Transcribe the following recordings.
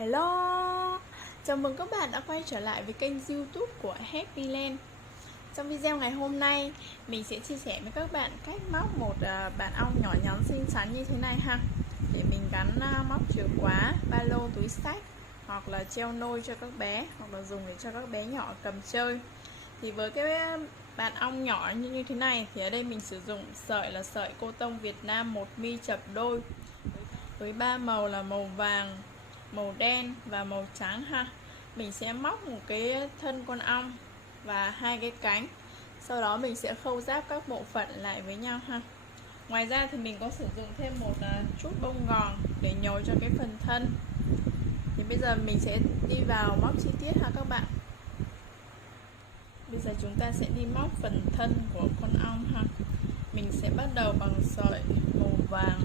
Hello, chào mừng các bạn đã quay trở lại với kênh YouTube của Happyland. Trong video ngày hôm nay, mình sẽ chia sẻ với các bạn cách móc một bạn ong nhỏ nhắn xinh xắn như thế này ha. Để mình gắn móc chìa khóa, ba lô, túi xách, hoặc là treo nôi cho các bé, hoặc là dùng để cho các bé nhỏ cầm chơi. Thì với cái bạn ong nhỏ như thế này thì ở đây mình sử dụng sợi là sợi cô tông Việt Nam 1 mm chập đôi với 3 màu là màu vàng, màu đen và màu trắng ha. Mình sẽ móc một cái thân con ong và 2 cái cánh, sau đó mình sẽ khâu ráp các bộ phận lại với nhau ha. Ngoài ra thì mình có sử dụng thêm một chút bông gòn để nhồi cho cái phần thân. Thì bây giờ mình sẽ đi vào móc chi tiết ha các bạn. Bây giờ chúng ta sẽ đi móc phần thân của con ong ha. Mình sẽ bắt đầu bằng sợi màu vàng.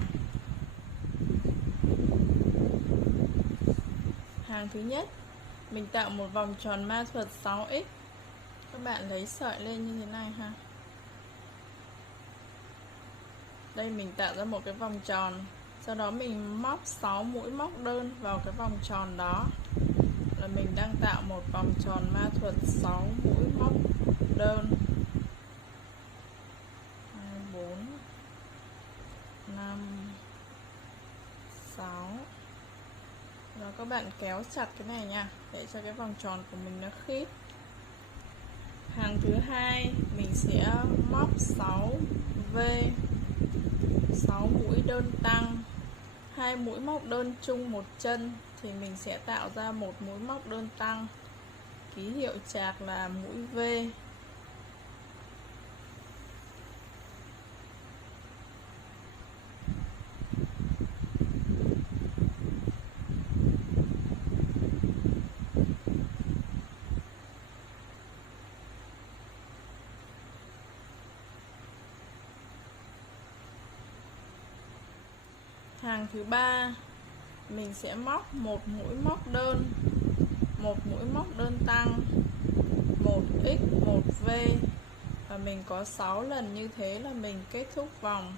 Hàng thứ nhất, mình tạo một vòng tròn ma thuật 6x. Các bạn lấy sợi lên như thế này ha. Đây mình tạo ra một cái vòng tròn. Sau đó mình móc 6 mũi móc đơn vào cái vòng tròn đó. Là mình đang tạo một vòng tròn ma thuật 6 mũi móc đơn. 2, 4, 5, 6. Rồi các bạn kéo chặt cái này nha, để cho cái vòng tròn của mình nó khít. Hàng thứ hai mình sẽ móc 6V, 6 mũi đơn tăng, 2 mũi móc đơn chung một chân thì mình sẽ tạo ra một mũi móc đơn tăng, ký hiệu chạc là mũi V. Hàng thứ ba mình sẽ móc một mũi móc đơn, một mũi móc đơn tăng, 1x 1v, và mình có 6 lần như thế là mình kết thúc vòng.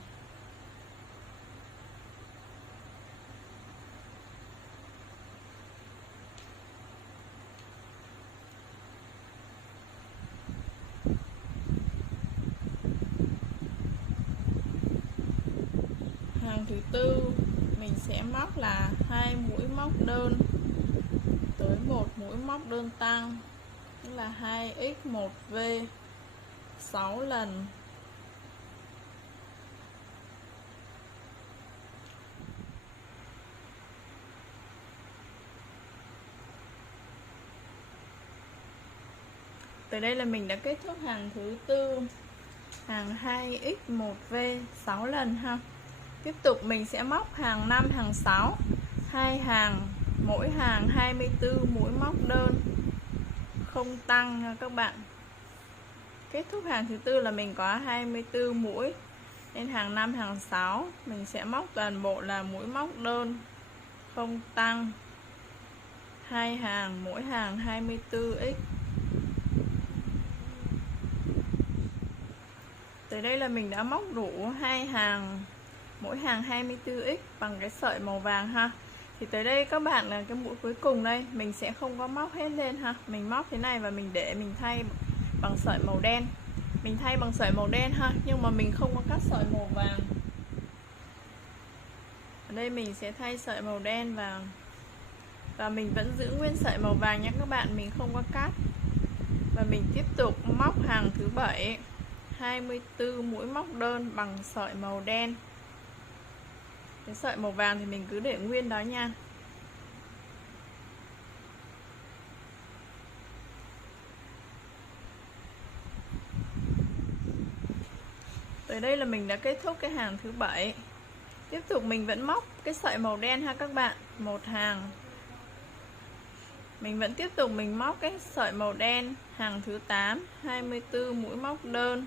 Hàng thứ tư mình sẽ móc là 2 mũi móc đơn tới một mũi móc đơn tăng, tức là 2x 1v 6 lần. Tới đây là mình đã kết thúc hàng thứ tư, hàng 2x 1v 6 lần ha. Tiếp tục mình sẽ móc hàng 5, hàng 6, 2 hàng, mỗi hàng 24 mũi móc đơn không tăng nha các bạn. Kết thúc hàng thứ tư là mình có 24 mũi. Nên hàng 5, hàng 6 mình sẽ móc toàn bộ là mũi móc đơn không tăng, 2 hàng, mỗi hàng 24x. Tới đây là mình đã móc đủ 2 hàng, mỗi hàng 24x bằng cái sợi màu vàng ha. Thì tới đây các bạn là cái mũi cuối cùng đây mình sẽ không có móc hết lên ha. Mình móc thế này và mình để mình thay bằng sợi màu đen. Mình thay bằng sợi màu đen ha, nhưng mà mình không có cắt sợi màu vàng. Ở đây mình sẽ thay sợi màu đen vào, và mình vẫn giữ nguyên sợi màu vàng nhé các bạn, mình không có cắt. Và mình tiếp tục móc hàng thứ 7, 24 mũi móc đơn bằng sợi màu đen. Cái sợi màu vàng thì mình cứ để nguyên đó nha. Tới đây là mình đã kết thúc cái hàng thứ 7. Tiếp tục mình vẫn móc cái sợi màu đen ha các bạn, một hàng. Mình vẫn tiếp tục mình móc cái sợi màu đen, hàng thứ 8, 24 mũi móc đơn.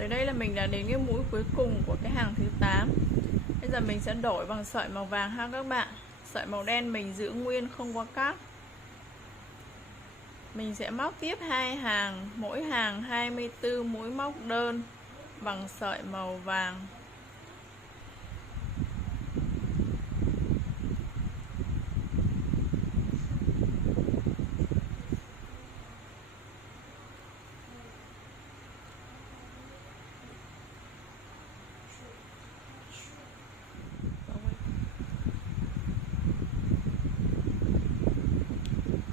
Tới đây là mình đã đến cái mũi cuối cùng của cái hàng thứ 8. Bây giờ mình sẽ đổi bằng sợi màu vàng ha các bạn. Sợi màu đen mình giữ nguyên không qua cắt. Mình sẽ móc tiếp 2 hàng, mỗi hàng 24 mũi móc đơn bằng sợi màu vàng.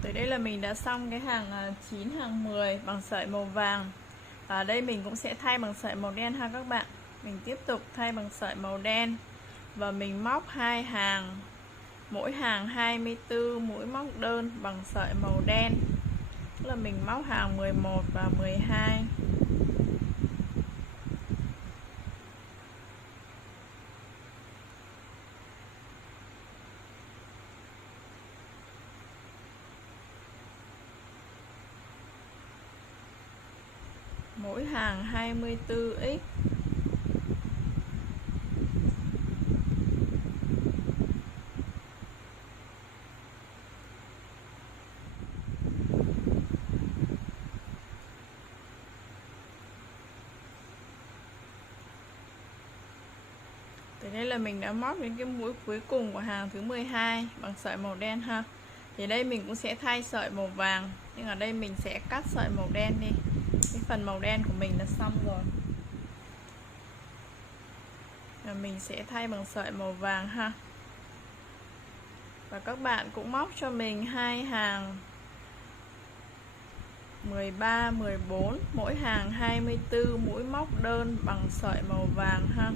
Tới đây là mình đã xong cái hàng 9, hàng 10 bằng sợi màu vàng. Ở đây mình cũng sẽ thay bằng sợi màu đen ha các bạn. Mình tiếp tục thay bằng sợi màu đen và mình móc 2 hàng, mỗi hàng 24 mũi móc đơn bằng sợi màu đen. Tức là mình móc hàng 11 và 12. Mỗi hàng 24x. Tới đây là mình đã móc đến cái mũi cuối cùng của hàng thứ 12 bằng sợi màu đen ha. Thì đây mình cũng sẽ thay sợi màu vàng, nhưng ở đây mình sẽ cắt sợi màu đen đi. Cái phần màu đen của mình đã xong rồi. Và mình sẽ thay bằng sợi màu vàng ha. Và các bạn cũng móc cho mình 2 hàng 13, 14, mỗi hàng 24 mũi móc đơn bằng sợi màu vàng ha.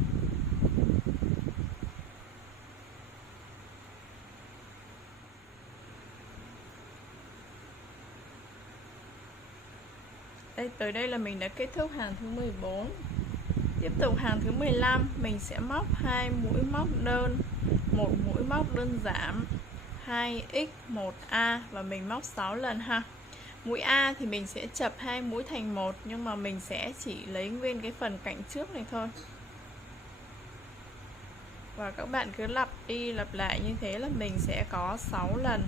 Tới đây là mình đã kết thúc hàng thứ 14. Tiếp tục hàng thứ 15 mình sẽ móc 2 mũi móc đơn, một mũi móc đơn giảm 2x 1a và mình móc 6 lần ha. Mũi A thì mình sẽ chập 2 mũi thành một, nhưng mà mình sẽ chỉ lấy nguyên cái phần cạnh trước này thôi. Và các bạn cứ lặp đi lặp lại như thế là mình sẽ có 6 lần.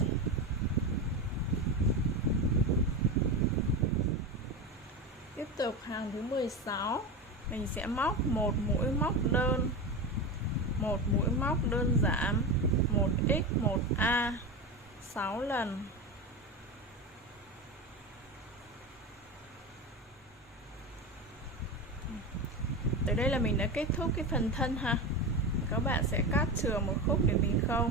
Tiếp tục hàng thứ 16 mình sẽ móc một mũi móc đơn, một mũi móc đơn giảm 1x 1a 6 lần. Tới đây là mình đã kết thúc cái phần thân ha. Các bạn sẽ cắt chừa một khúc để mình khâu.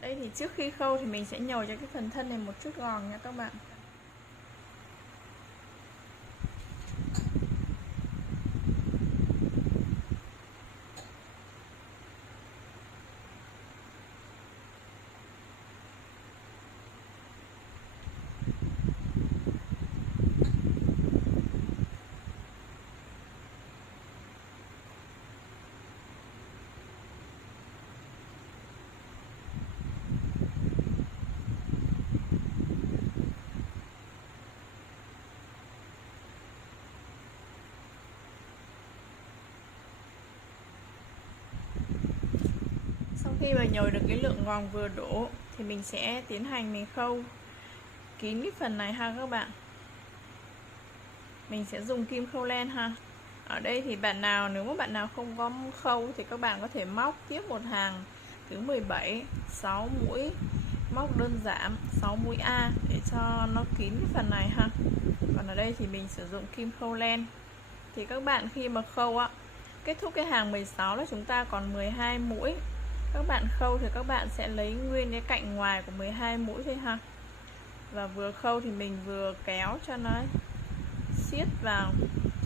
Đây thì trước khi khâu thì mình sẽ nhồi cho cái phần thân này một chút gòn nha các bạn. Khi mà nhồi được cái lượng gòn vừa đủ thì mình sẽ tiến hành mình khâu kín cái phần này ha các bạn. Mình sẽ dùng kim khâu len ha. Ở đây thì nếu mà bạn nào không có khâu thì các bạn có thể móc tiếp một hàng thứ 17, 6 mũi móc đơn giảm 6 mũi A để cho nó kín cái phần này ha. Còn ở đây thì mình sử dụng kim khâu len. Thì các bạn khi mà khâu kết thúc cái hàng 16 là chúng ta còn 12 mũi. Các bạn khâu thì các bạn sẽ lấy nguyên cái cạnh ngoài của 12 mũi thôi ha. Và vừa khâu thì mình vừa kéo cho nó siết vào,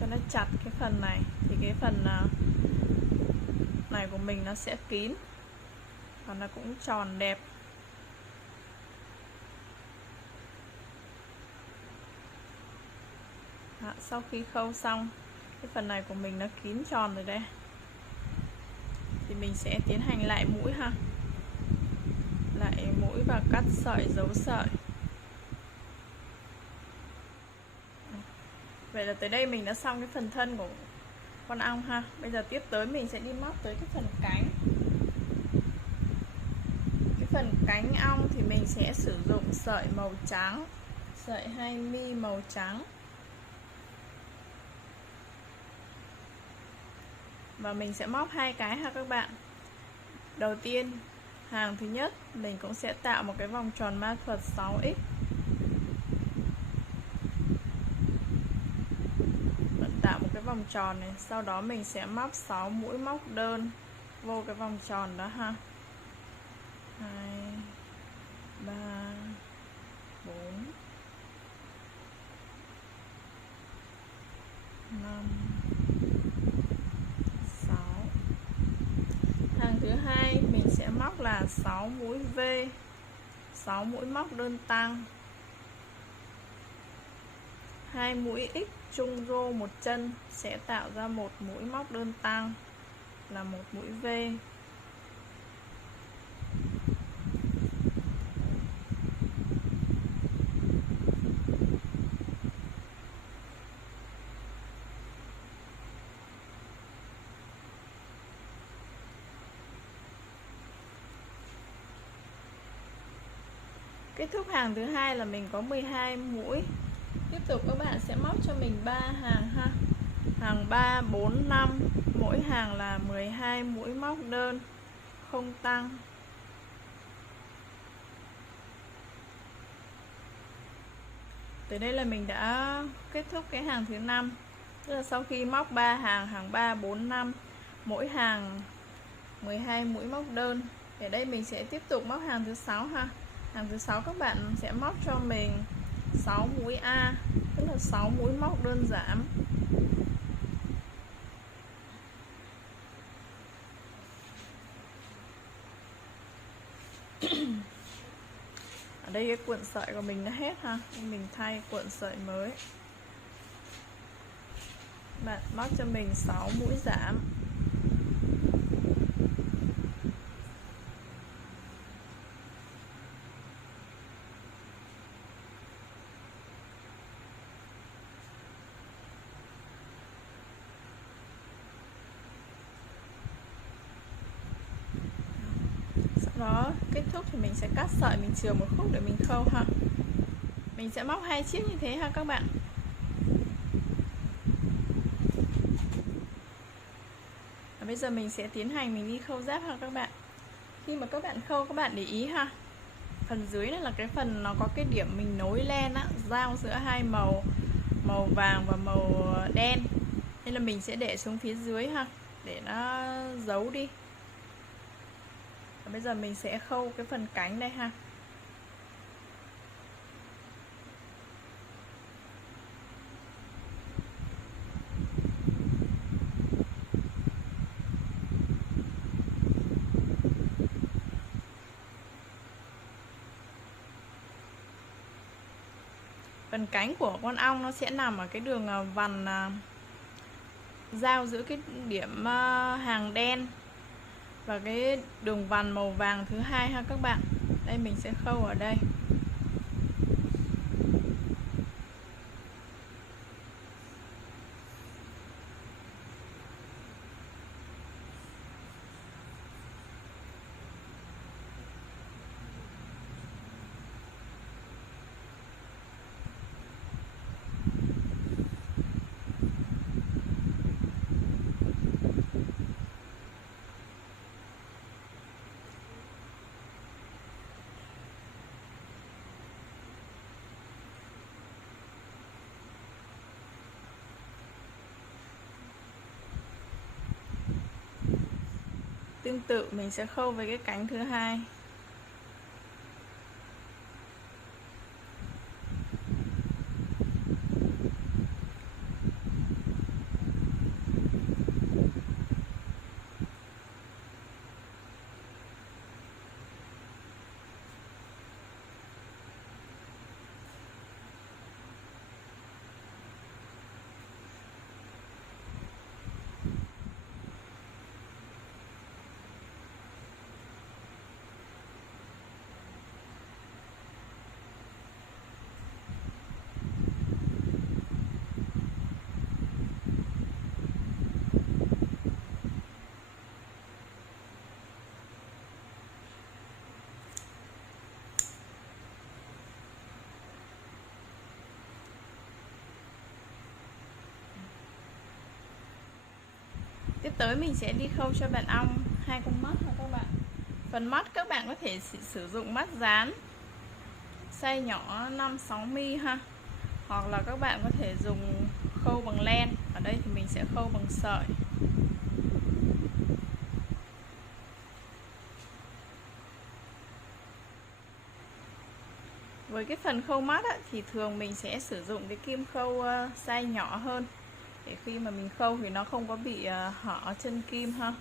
cho nó chặt cái phần này. Thì cái phần này của mình nó sẽ kín và nó cũng tròn đẹp. Đó, sau khi khâu xong cái phần này của mình nó kín tròn rồi đây, thì mình sẽ tiến hành lại mũi ha. Lại mũi và cắt sợi, giấu sợi. Vậy là tới đây mình đã xong cái phần thân của con ong ha. Bây giờ tiếp tới mình sẽ đi móc tới cái phần cánh. Cái phần cánh ong thì mình sẽ sử dụng sợi màu trắng, sợi 2 mm màu trắng. Và mình sẽ móc 2 cái ha các bạn. Đầu tiên, hàng thứ nhất mình cũng sẽ tạo một cái vòng tròn ma thuật 6x. Tạo một cái vòng tròn này, sau đó mình sẽ móc 6 mũi móc đơn vô cái vòng tròn đó ha. 2 3 4 5 6. Hàng thứ hai mình sẽ móc là 6 mũi V, 6 mũi móc đơn tăng, 2 mũi X trung rô một chân sẽ tạo ra một mũi móc đơn tăng là một mũi V. Kết thúc hàng thứ hai là mình có 12 mũi. Tiếp tục các bạn sẽ móc cho mình 3 hàng ha. Hàng 3, 4, 5, mỗi hàng là 12 mũi móc đơn không tăng. Tới đây là mình đã kết thúc cái hàng thứ 5. Tức là sau khi móc 3 hàng, hàng 3, 4, 5, mỗi hàng 12 mũi móc đơn. Ở đây mình sẽ tiếp tục móc hàng thứ 6 ha. Hàng thứ 6 các bạn sẽ móc cho mình 6 mũi A, tức là 6 mũi móc đơn giảm. Ở đây cái cuộn sợi của mình đã hết ha, mình thay cuộn sợi mới. Bạn móc cho mình 6 mũi giảm. Đó, kết thúc thì mình sẽ cắt sợi, mình chừa một khúc để mình khâu ha. Mình sẽ móc 2 chiếc như thế ha các bạn. Và bây giờ mình sẽ tiến hành mình đi khâu giáp ha các bạn. Khi mà các bạn khâu, các bạn để ý ha, phần dưới này là cái phần nó có cái điểm mình nối len á, giao giữa hai màu, màu vàng và màu đen. Nên là mình sẽ để xuống phía dưới ha, để nó giấu đi. Và bây giờ mình sẽ khâu cái phần cánh đây ha. Phần cánh của con ong nó sẽ nằm ở cái đường vằn giao giữa cái điểm hàng đen và cái đường vằn màu vàng thứ hai ha các bạn. Đây mình sẽ khâu ở đây. Tương tự mình sẽ khâu với cái cánh thứ hai. Tiếp tới mình sẽ đi khâu cho bạn ong hai con mắt ha các bạn. Phần mắt các bạn có thể sử dụng mắt dán size nhỏ 5-6mm ha, hoặc là các bạn có thể dùng khâu bằng len. Ở đây thì mình sẽ khâu bằng sợi. Với cái phần khâu mắt á, thì thường mình sẽ sử dụng cái kim khâu size nhỏ hơn, để khi mà mình khâu thì nó không có bị hở chân kim ha.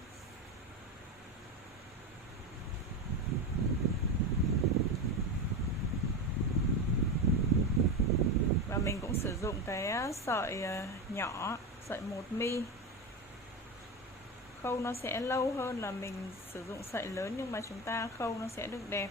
Và mình cũng sử dụng cái sợi nhỏ, sợi 1mm. Khâu nó sẽ lâu hơn là mình sử dụng sợi lớn, nhưng mà chúng ta khâu nó sẽ được đẹp.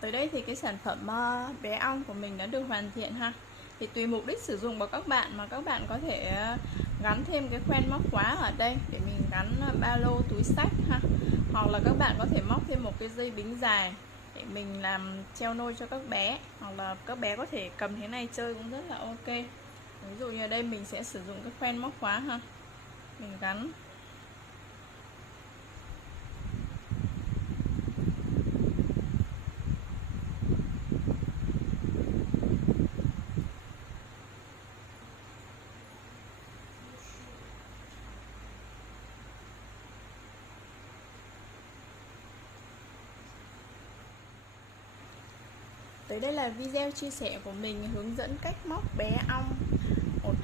Tới đây thì cái sản phẩm bé ong của mình đã được hoàn thiện ha. Thì tùy mục đích sử dụng của các bạn mà các bạn có thể gắn thêm cái khoen móc khóa ở đây để mình gắn ba lô, túi xách ha. Hoặc là các bạn có thể móc thêm một cái dây bính dài để mình làm treo nôi cho các bé, hoặc là các bé có thể cầm thế này chơi cũng rất là ok. Ví dụ như ở đây mình sẽ sử dụng cái khoen móc khóa ha, mình gắn. Tới đây là video chia sẻ của mình hướng dẫn cách móc bé ong, một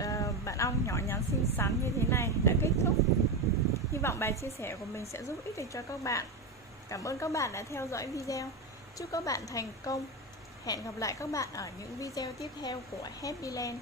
bạn ong nhỏ nhắn xinh xắn như thế này đã kết thúc. Hy vọng bài chia sẻ của mình sẽ giúp ích được cho các bạn. Cảm ơn các bạn đã theo dõi video. Chúc các bạn thành công. Hẹn gặp lại các bạn ở những video tiếp theo của Happyland.